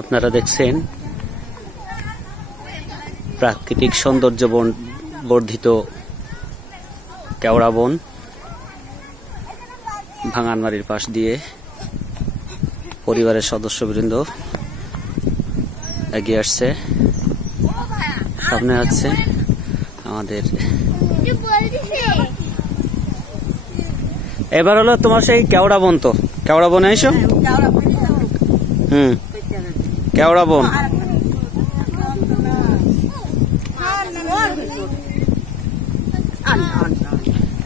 আপনারা দেখছেন প্রাকৃতিক সৌন্দর্য বর্ধিত কেওড়া বন। ভাঙানবাড়ির পাশ দিয়ে পরিবারের সদস্যবৃন্দ এগিয়ে আসছে। সামনে আছে আমাদের, এবার হলো তোমার সেই কেওড়া বন। তো কেওড়া বনে এসো। কেওড়া বন,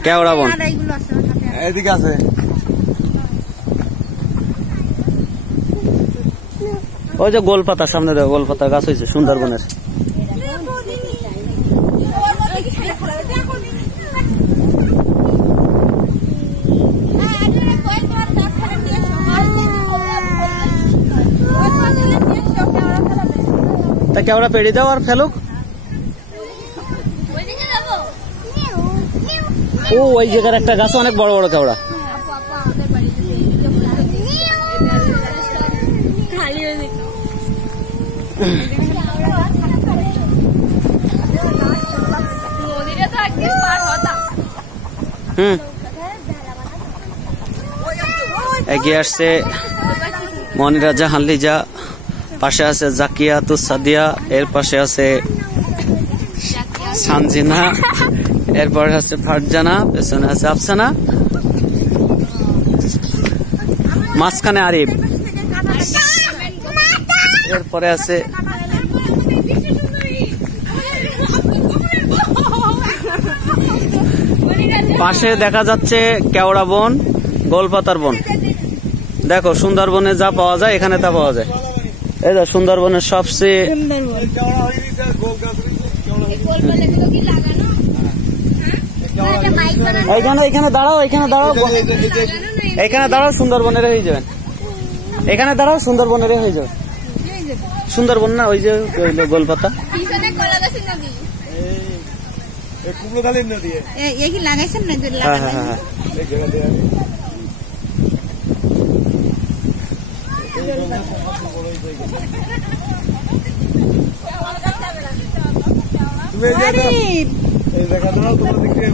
কেওড়া বন এদিকে আছে। ওই যে গোলপাতা সামনে দেখো, গোলপাতা গাছ হয়েছে সুন্দরবনের। তা কেওড়া পেড়ে দাও আর ফেলুক। ও ওই জায়গার একটা গাছ অনেক বড় বড় কেওড়া। এগিয়ে আসছে মনিরা জাহান লিজা, পাশে আছে জাকিয়া তু সাদিয়া, এর পাশে আছে সানজিনা, এরপরে আছে ফারজানা, পেছনে আছে আফসানা, মাঝখানে আরিফ, এরপরে আছে পাশে দেখা যাচ্ছে কেওড়া বন, গোলপাতার বন। দেখো সুন্দরবনে যা পাওয়া যায় এখানে তা পাওয়া যায়। এই যে সুন্দরবনের সবচেয়ে এখানে দাঁড়াও, এখানে দাঁড়াও, এখানে দাঁড়াও, সুন্দরবনের হয়ে যাবেন। এখানে দাঁড়াও, সুন্দরবনের হয়ে যাবে। সুন্দরবন না ওই যে গোলপাতা। দেখা দাও তোমার দিকে